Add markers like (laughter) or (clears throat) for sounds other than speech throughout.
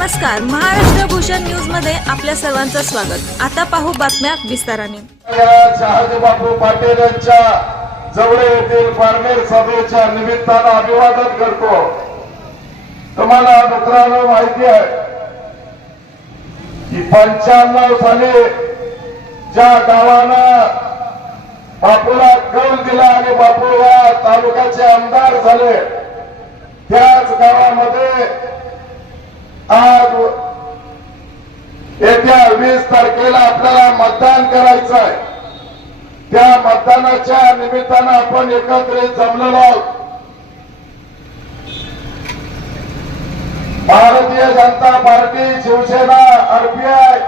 नमस्कार महाराष्ट्र भूषण न्यूजमध्ये आपल्या सर्वांचं स्वागत. आता पाहू बातम्या विस्ताराने. या बापू पाटील यांच्या जवळ येथील फार्मेर सभेच्या निमित्तानं अभिवादन करतो. तुम्हाला मित्रांनो माहिती आहे की पंच्याण्णव साली ज्या गावानं बापूला कौल दिला आणि बापू या तालुक्याचे आमदार झाले त्याच गावामध्ये आज येत्या वीस तारखेला आपल्याला मतदान करायचं आहे. त्या मतदानाच्या निमित्तानं आपण एकत्रित जमलेलो आहोत. भारतीय जनता पार्टी शिवसेना आरपीआय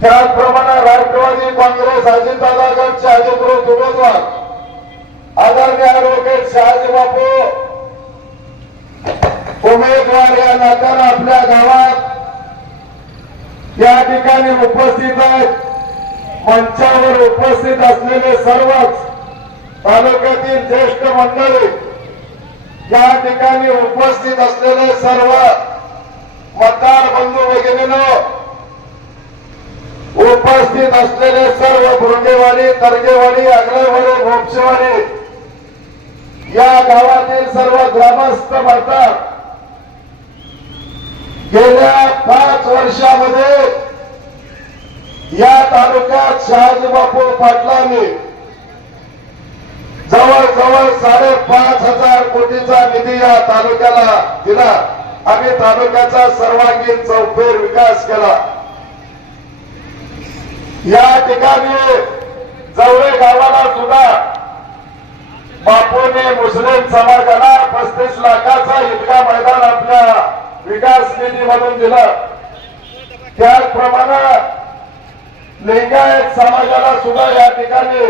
त्याचप्रमाणे राष्ट्रवादी काँग्रेस अजितदादा गटचे अधिकृत उमेदवार आदरणीय ॲडव्होकेट शहाजी बापू उमेदवार या नात्यानं आपल्या गावात या ठिकाणी उपस्थित आहेत. मंचावर उपस्थित असलेले सर्वच तालुक्यातील ज्येष्ठ मंडळी या ठिकाणी उपस्थित असलेले सर्व मतदार बंधू वगैरे उपस्थित असलेले सर्व भुरगेवाडी तरगेवाडी आगळेवाडी भोपशेवाडी या गावातील सर्व ग्रामस्थ म्हणतात गेल्या पाच वर्षामध्ये या तालुक्यात शहाजी बापू पाटलांनी जवळजवळ साडेपाच हजार कोटीचा निधी या तालुक्याला दिला. आणि तालुक्याचा सर्वांगीण चौफेर विकास केला. या ठिकाणी जवळे गावाला सुद्धा बापूने मुस्लिम समाजाला निधी निधीमधून दिला. त्याचप्रमाणे लिंगायत समाजाला सुद्धा या ठिकाणी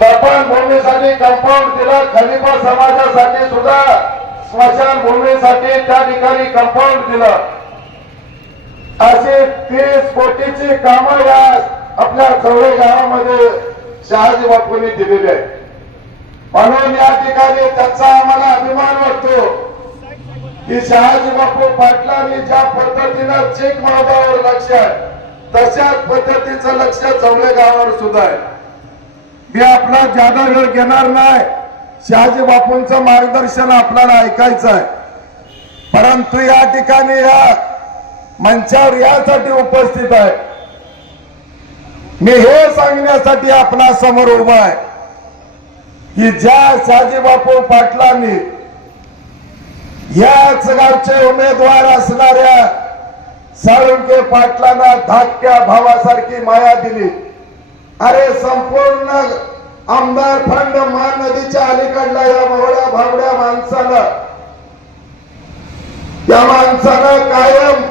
दफन भूमीसाठी कंपाऊंड दिलं. खलिफा समाजासाठी सुद्धा स्मशान भूमीसाठी त्या ठिकाणी कंपाऊंड दिलं. अशी तीस कोटीची कामं या आपल्या चवळे गावामध्ये शहाजी बापूंनी दिलेली आहे म्हणून या ठिकाणी त्याचा आम्हाला अभिमान वाटतो. की शहाजी बापू पाटलांनी ज्या पद्धतीनं चेक महागावर लक्ष आहे तशाच पद्धतीचं लक्ष चवले गावावर सुद्धा आहे. मी आपला जादा वेळ घेणार नाही. शहाजी बापूंचं मार्गदर्शन आपल्याला ऐकायचं आहे. परंतु या ठिकाणी या मंचावर यासाठी उपस्थित आहे. मी हे सांगण्यासाठी आपणा समोर उभा आहे की ज्या शहाजी बापू पाटलांनी याच गावचे उमेदवार असणाऱ्या साळुंके पाटलांना धाकट्या भावासारखी माया दिली. अरे संपूर्ण आमदार फंड मान नदीच्या अलीकडला या मवड्या भावड्या माणसाला त्या माणसानं कायम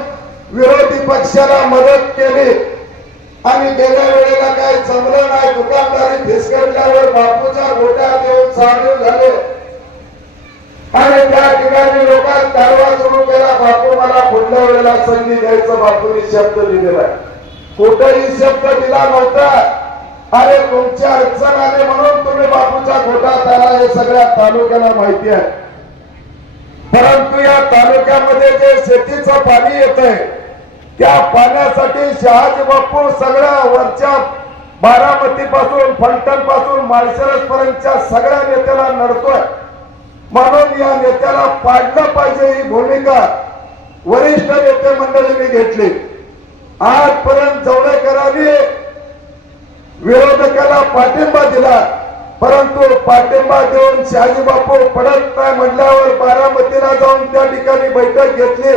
विरोधी पक्षाला मदत केली. आणि गेल्या वेळेला काही जमलं नाही. दुकानदारी फिसकटल्यावर बापूच्या गोट्या देऊन सामील झाले. आणि त्या ठिकाणी लोकांत कारवा सुरू केला. बापू मला पुढल्या वेळेला संधी द्यायचं बापूने शब्द दिलेला आहे. कुठेही शब्द दिला नव्हता. अरे तुमची अडचण आले म्हणून तुम्ही बापूच्या गोटात आला. हे सगळ्या तालुक्याला माहिती आहे. परंतु या तालुक्यामध्ये जे शेतीचं पाणी येत आहे त्या पाण्यासाठी शहाजी बापू सगळ्या वरच्या बारामती पासून फलटणपासून माळशिरस पर्यंतच्या सगळ्या नेत्याला नडतोय. म्हणून या नेत्याला पाडलं पाहिजे ही भूमिका. वरिष्ठ नेते मंडळींनी घेतली. आजपर्यंत जवळेकरांनी विरोधकाला पाठिंबा दिला. परंतु पाठिंबा देऊन शहाजी बापू पडत नाही म्हटल्यावर बारामतीला जाऊन त्या ठिकाणी बैठक घेतली.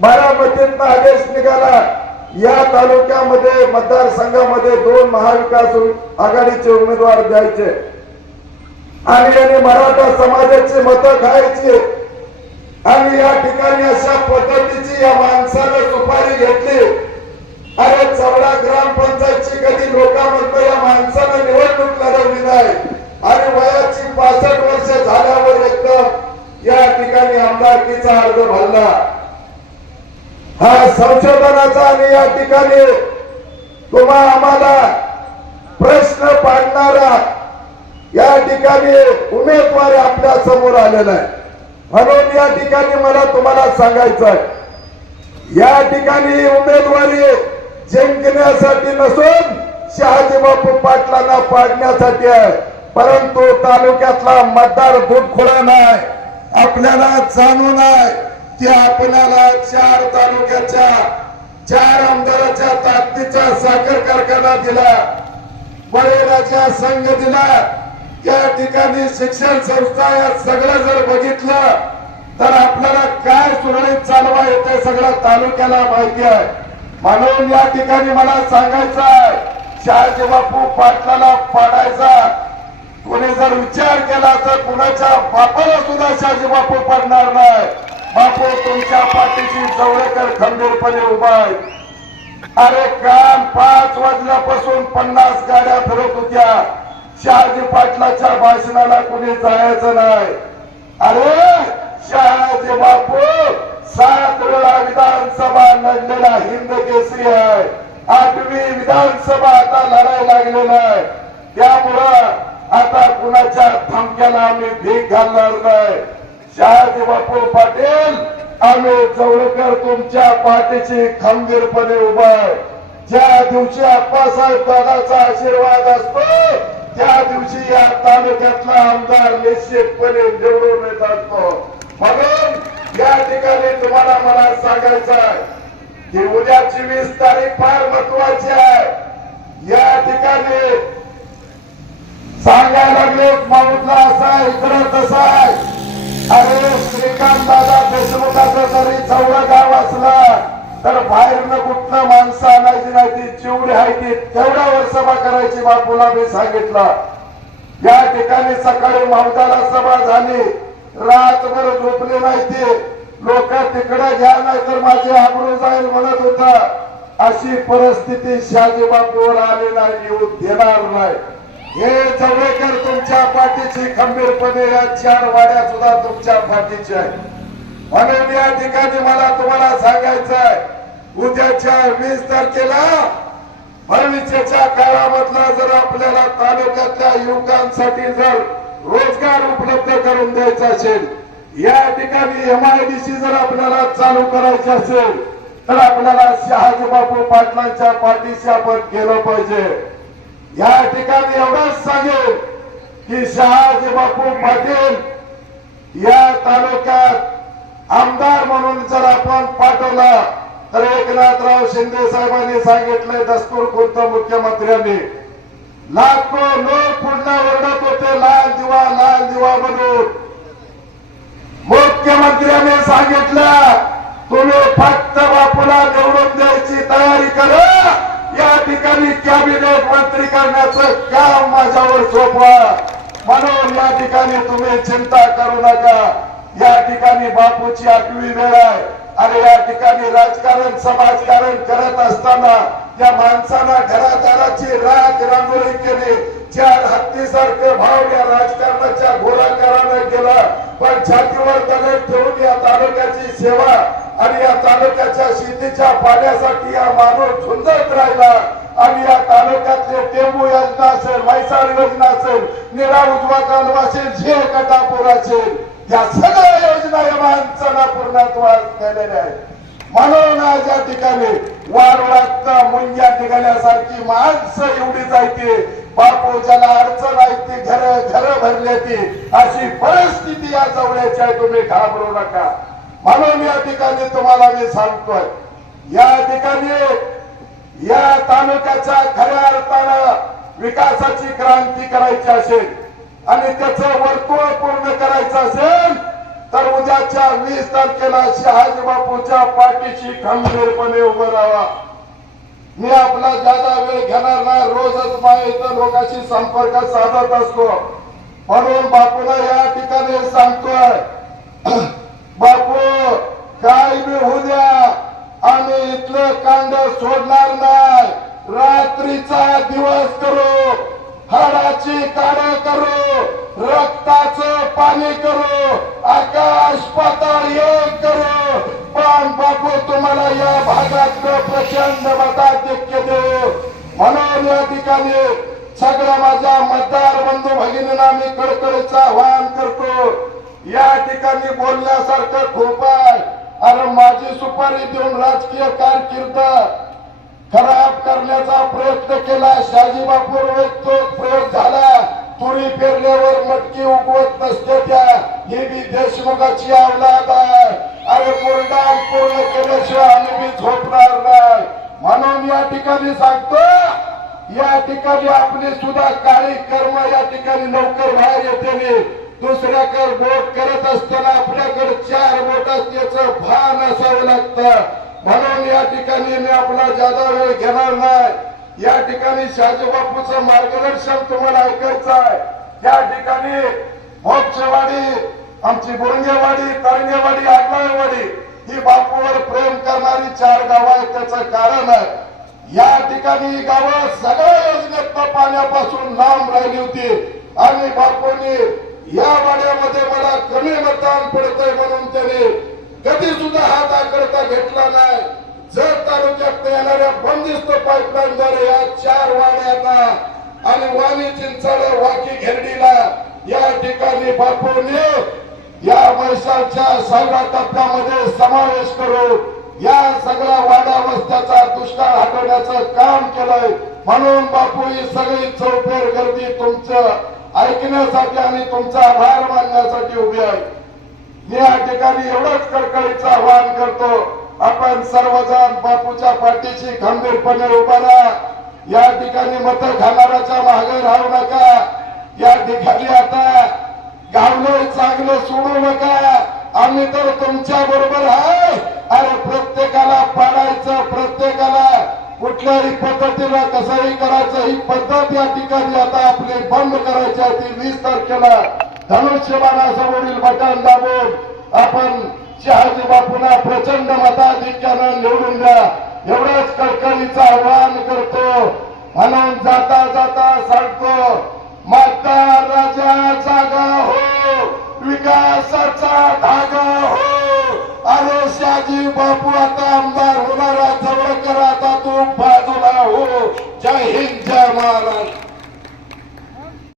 बारामतीतनं आदेश निघाला. या तालुक्यामध्ये मतदारसंघामध्ये दोन महाविकास आघाडीचे उमेदवार द्यायचे. आणि याने मराठा समाजाची मत खायचे. आणि या ठिकाणी अशा पद्धतीची या माणसानं सुपारी घेतली. अरे चौदा ग्रामपंचायतची कधी लोकांमध्ये या माणसानं निवडणूक लढवली नाही. आणि वयाची पासष्ट वर्ष झाल्यावर एकदम या ठिकाणी आमदारकीचा अर्ज भरला. हा संशोधनाचा आणि या ठिकाणी तुम्हा आम्हाला प्रश्न पाडणारा या ठिकाणी उमेदवार आपल्यासमोर आलेला आहे. म्हणून या ठिकाणी मला तुम्हाला सांगायचं आहे. या ठिकाणी उमेदवारी जिंकण्यासाठी नसून शहाजीबापू पाटलांना पाडण्यासाठी आहे. परंतु तालुक्यातला मतदार दूधखोडा नाही. आपल्याला जाणून आहे की आपल्याला चार तालुक्याच्या चार आमदाराच्या ताकदीचा साखर कारखाना दिला. बळीराजा संघ दिला. या ठिकाणी शिक्षण संस्था या सगळं जर बघितलं तर आपल्याला काय सुरळीत चालवा येते सगळं तालुक्याला माहिती आहे. म्हणून या ठिकाणी मला सांगायचं आहे शहाजी बापू पाटलाला पाडायचा. कोणी जर विचार केला तर कुणाच्या बापाला सुद्धा शहाजी बापू पडणार नाही. बापू तुमच्या पाठीशी जवळकर खंबीरपणे उभा आहे. अरे काम पाच वाजल्यापासून पन्नास गाड्या फिरत होत्या. शहाजी पाटलाच्या भाषणाला कुणी जायचं नाही. अरे शहाजी बापू सात वेळा विधानसभा लढलेला हिंद केसरी आहे. आठवी विधानसभा आता लढायला लागलेला आहे. त्यामुळं आता कुणाच्या थमक्याला आम्ही भीक घालणार नाही. शहाजी बापू पाटील आम्ही जवळकर तुमच्या पाठीशी खंबीरपणे उभा आहे. ज्या दिवशी आप्पासाहेब दादाचा आशीर्वाद असतो त्या दिवशी या तालुक्यातला आमदार निश्चितपणे निवडून येत असतो. म्हणून या ठिकाणी तुम्हाला मला सांगायचं आहे की उद्याची वीस तारीख फार महत्वाची आहे. या ठिकाणी सांगायला लागले माऊतला असा आहे इकडं तसा आहे. अरे श्रीकांत दादा देशमुखाचा जरी चौदा गाव असला तर बाहेरनं कुठनं माणसं आणायची नाही ती चिवडी आहे ती तेवढ्यावर सभा करायची बापूला मी सांगितलं. या ठिकाणी सकाळी मावताला सभा झाली. रातभर झोपले नाही ते. लोक तिकडे घ्या नाही तर माझे आबरू जाईल म्हणत होता. अशी परिस्थिती शाजी बापूवर आली नाही येऊ देणार नाही. हे जवळकर तुमच्या पाठीची खंबीरपणे या चार वाड्या सुद्धा तुमच्या पाठीची आहे म्हणून या ठिकाणी मला तुम्हाला सांगायचं आहे उद्याच्या वीस तारखेला भविष्याच्या काळामधला जर आपल्याला तालुक्यातल्या युवकांसाठी जर रोजगार उपलब्ध करून द्यायचा असेल या ठिकाणी एमआयडीसी जर आपल्याला चालू करायची असेल तर आपल्याला शहाजीबापू पाटलांच्या पाठीशी आपण गेलं पाहिजे. या ठिकाणी एवढंच सांगेल की शहाजीबापू पाटील या तालुक्यात म्हणून जर आपण पाठवला तर एकनाथराव शिंदे साहेबांनी सांगितलंय दस्तूर खुद्द मुख्यमंत्र्यांनी. लाखो लोक पुन्हा ओरडत होते लाल दिवा लाल दिवा म्हणून. मुख्यमंत्र्यांनी सांगितलं तुम्ही फक्त बापूला निवडून द्यायची तयारी करा. या ठिकाणी कॅबिनेट मंत्री करण्याचं काम माझ्यावर सोपवा. म्हणून या ठिकाणी तुम्ही चिंता करू नका. या ठिकाणी बापूची आठवी वेळ आहे. आणि या ठिकाणी राजकारण समाजकारण करत असताना त्या माणसांना घरादाराची राख रांगोळी केली. चार हत्तीसारखे भाव या राजकारणाच्या घोराकारानं केला. पण छातीवर दगड ठेवून या तालुक्याची सेवा आणि या तालुक्याच्या शेतीच्या पाण्यासाठी हा माणूस झुंजत राहिला. आणि या तालुक्यातले टेंबू योजना असेल म्हैसाळ योजना असेल निरा उजवा कालवा असेल झेल कटापूर असेल. या सगळ्या योजना या माणसाला पूर्णत्वास नेलेल्या आहेत. म्हणून आज या ठिकाणी वारवात मुंग्या निघाल्यासारखी माणसं एवढी जायते बापू ज्याला अडचण आहे ती घर घर भरले ती अशी परिस्थिती या जवळची आहे तुम्ही घाबरू नका. म्हणून या ठिकाणी तुम्हाला मी सांगतोय या ठिकाणी या तालुक्याच्या खऱ्या अर्थानं विकासाची क्रांती करायची असेल आणि त्याचं वर्तुळ पूर्ण करायचं असेल तर उद्याच्या वीस तारखेला शहाजी बापूच्या पाठीशी खंबीरपणे उभं राहा. मी आपला जादा वेळ घेणार नाही रोजच माहिती लोकांशी संपर्क साधत असतो. म्हणून बापूला या ठिकाणी सांगतोय (clears throat) बापू काय बी होऊ द्या आम्ही इथलं कांड सोडणार नाही. रात्रीचा दिवस करू. हाडाची काढ करू रक्ताच पाणी करू आकाश पाताळ एक करू. पण बापू तुम्हाला या भागातलं प्रचंड मताधिक्य देऊ. म्हणून या ठिकाणी सगळ्या माझ्या मतदार बंधू भगिनींना मी कडकडीचं आवाहन करतो. या ठिकाणी बोलण्यासारखं खूप आहे. अरे माझी सुपारी देऊन राजकीय कारकिर्द खराब करण्याचा प्रयत्न केला शहाजी तो प्रयोग झाला. तुरी पेरल्यावर मटकी उगवत नसते त्या. ही बी देशमुखाची अवलाद आहे. अरे कोरडा पूर्ण केल्याशिवाय आम्ही बी झोपणार नाही. म्हणून या ठिकाणी सांगतो या ठिकाणी आपली सुद्धा काळी कर्म या ठिकाणी लवकर बाहेर येते दुसऱ्याकडे बोट करत असताना आपल्याकडे चार बोट असल्याचं भान असावं लागतं. या ठिकाणी मी आपला जादा वेळ घेणार नाही. या ठिकाणी शहाजीबापूचं मार्गदर्शन तुम्हाला ऐकायचं आहे. या ठिकाणी मोक्षवाडी आमची बुरंगेवाडी तरंगेवाडी आगळेवाडी ही बापूवर प्रेम करणारी चार गावं आहेत त्याचं कारण आहे. या ठिकाणी गावं सगळ्या योजनेत पाण्यापासून लांब राहिली होती. आणि बापूंनी या वाड्यामध्ये मला कमी मतदान पडतंय म्हणून त्याने कधी सुद्धा हात आकडता घेतला नाही. जर तालुक्यात येणाऱ्या बंदिस्त पाईपलाईनद्वारे या चार वाड्याचा आणि वाणी चिंचाड वाकी घेरडीला या ठिकाणी बापूने या वर्षाच्या सहाव्या टप्प्यामध्ये समावेश करू या सगळ्या वाडा वस्त्याचा दुष्काळ हटवण्याचं काम केलंय. म्हणून बापू ही सगळी चौफेर गर्दी तुमचं ऐकण्यासाठी आणि तुमचा आभार मानण्यासाठी उभी आहे. मी या ठिकाणी एवढंच कडकडीचं आवाहन करतो. आपण सर्वजण बापूच्या पाठीशी खंबीरपणे उभा राहा. या ठिकाणी मत खाणाऱ्याच्या मागे राहू नका. या ठिकाणी आता गावलं चांगलं सोडू नका. आम्ही तर तुमच्या बरोबर आहे. अरे प्रत्येकाला पाडायचं प्रत्येकाला कुठल्याही पद्धतीला कसंही करायचं ही पद्धत या ठिकाणी आता आपली बंद करायची आहे. ती वीस तारखेला धनुष्यबाणासमोरील बटन दाबून आपण शहाजी बापूला प्रचंड मताधिक्यानं निवडून द्या. एवढाच कडकडीचा आव्हान